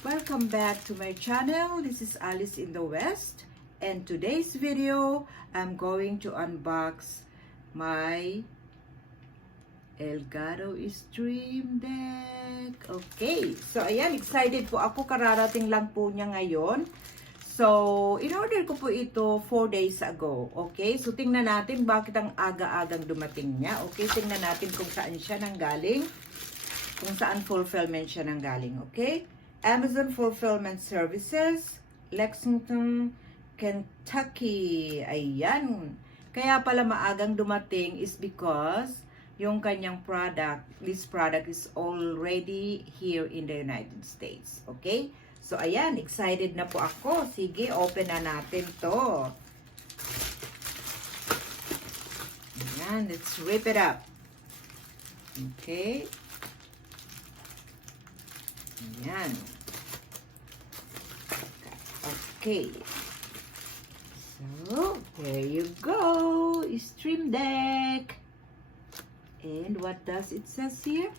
Welcome back to my channel. This is Alice in the West, and today's video I'm going to unbox my Elgato Stream Deck. Okay, so ayan, excited po ako, kararating lang po niya ngayon. So, in-order ko po ito 4 days ago. Okay, so tingnan natin bakit ang aga-agang dumating niya. Okay, tingnan natin kung saan siya nanggaling, kung saan fulfillment siya nanggaling. Okay, Amazon Fulfillment Services, Lexington, Kentucky. Ayan. Kaya pala maagang dumating is because yung kanyang product, this product is already here in the United States. Okay? So, ayan. Excited na po ako. Sige, open na natin to. Ayan. Let's rip it up. Okay. Ayan. Okay. So, there you go. Stream Deck. And what does it says here?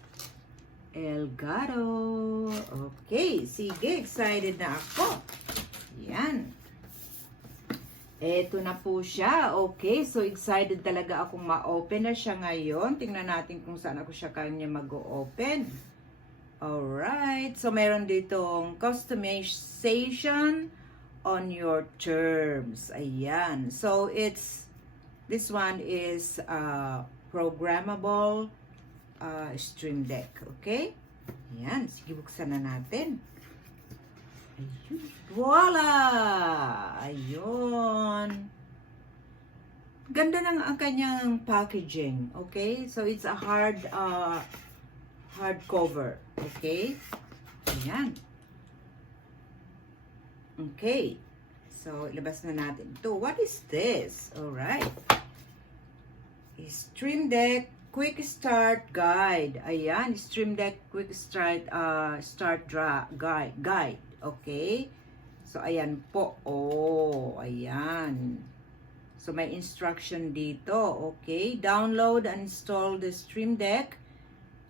Elgato. Okay. Sige, excited na ako. Ayan. Eto na po siya. Okay, so excited talaga akong ma-open na siya ngayon. Tingnan natin kung saan ako siya kanya mag-open. Alright, so meron ditong customization on your terms. Ayan. So this one is programmable Stream Deck. Okay? Ayan, sige, buksan na natin. Ayun. Voila! Ayun. Ganda ng ang kanyang packaging. Okay? So it's a hardcover. Okay? Ayan. Okay. So, ilabas na natin ito. What is this? Alright. Stream Deck Quick Start Guide. Ayan. Stream Deck Quick Start Guide. Okay? So, ayan po. Oh, ayan. So, may instruction dito. Okay? Download and install the Stream Deck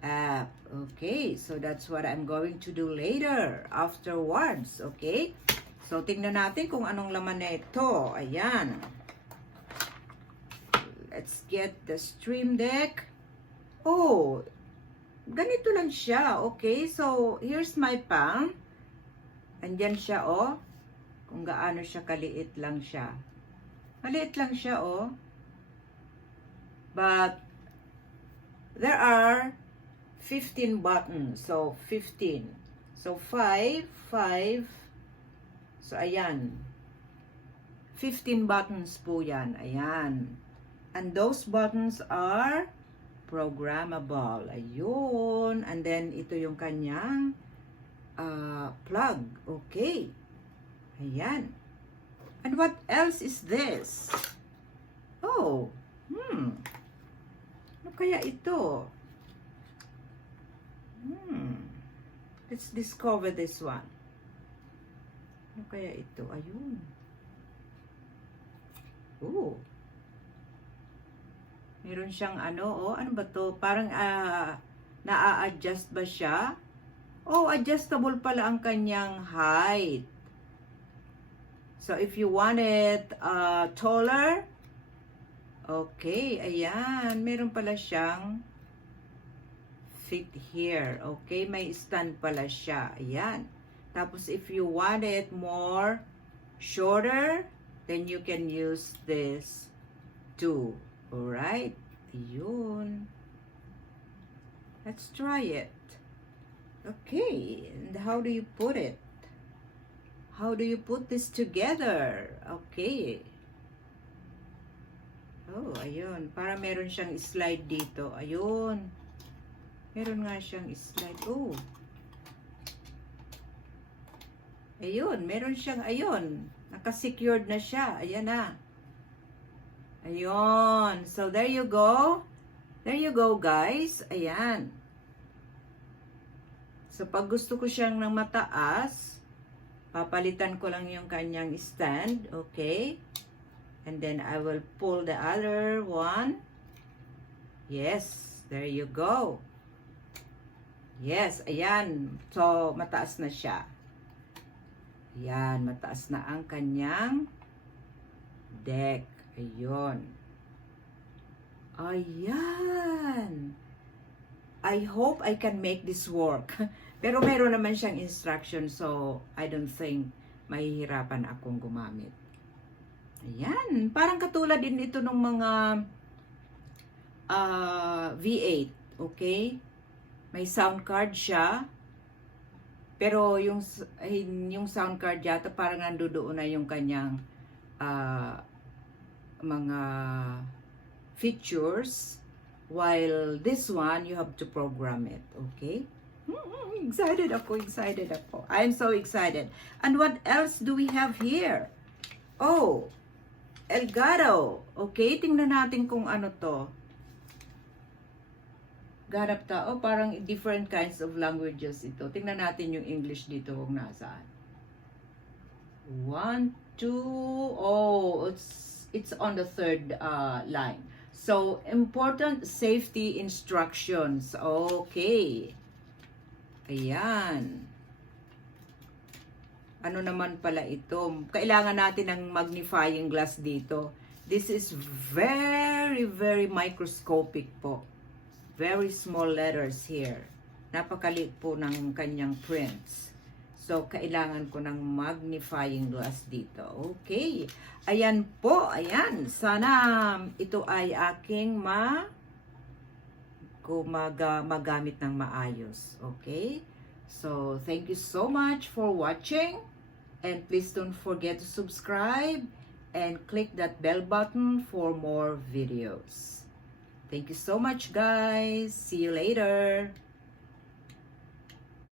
app. Okay, so that's what I'm going to do later, afterwards. Okay, so tingnan natin kung anong laman na ito. Ayan, let's get the Stream Deck. Oh, ganito lang siya. Okay, so here's my palm. Andyan siya, oh, kung gaano siya kaliit lang siya. Maliit lang siya, oh, but there are 15 buttons. So, 15. So, 5. So, ayan. 15 buttons po yan. Ayan. And those buttons are programmable. Ayun. And then, ito yung kanyang plug. Okay. Ayan. And what else is this? Oh. Ano kaya ito? Let's discover this one. Ano kaya ito? Ayun. Oh. Meron siyang ano, oh, ano ba to? Parang naa-adjust ba siya? Oh, adjustable pala ang kanyang height. So, if you want it taller, okay, ayan. Meron pala siyang fit here. Okay, may stand pala siya. Ayan. Tapos, if you want it more shorter, then you can use this too. Alright? Ayun. Let's try it. Okay. And how do you put it? How do you put this together? Okay. Oh, ayun. Para meron siyang slide dito. Ayun. Meron nga siyang slide. Oh. Ayun. Meron siyang, ayun. Nakasecured na siya. Ayan na. Ayun. So, there you go. There you go, guys. Ayan. So, pag gusto ko siyang ng mataas, papalitan ko lang yung kanyang stand. Okay. And then, I will pull the other one. Yes. There you go. Yes, ayan. So, mataas na siya. Ayan, mataas na ang kanyang deck. Ayun. Ayan. I hope I can make this work. Pero meron naman siyang instruction, so I don't think mahihirapan akong gumamit. Ayan. Parang katulad din ito ng mga V8. Okay? May sound card siya. Pero yung sound card yata parang nandoon na yung kanyang mga features, while this one you have to program it. Okay? Excited ako. I'm so excited. And what else do we have here? Oh, Elgato. Okay, tingnan natin kung ano to. Ganap tao, parang different kinds of languages ito. Tingnan natin yung English dito kung nasaan. 1, 2, oh, it's on the third line. So, important safety instructions. Okay. Ayan. Ano naman pala ito? Kailangan natin ng magnifying glass dito. This is very, very microscopic po. Very small letters here. Napakaliit po ng kanyang prints. So, kailangan ko ng magnifying glass dito. Okay. Ayan po. Ayan. Sana ito ay aking magamit ng maayos. Okay? So, thank you so much for watching. And please don't forget to subscribe and click that bell button for more videos. Thank you so much, guys. See you later.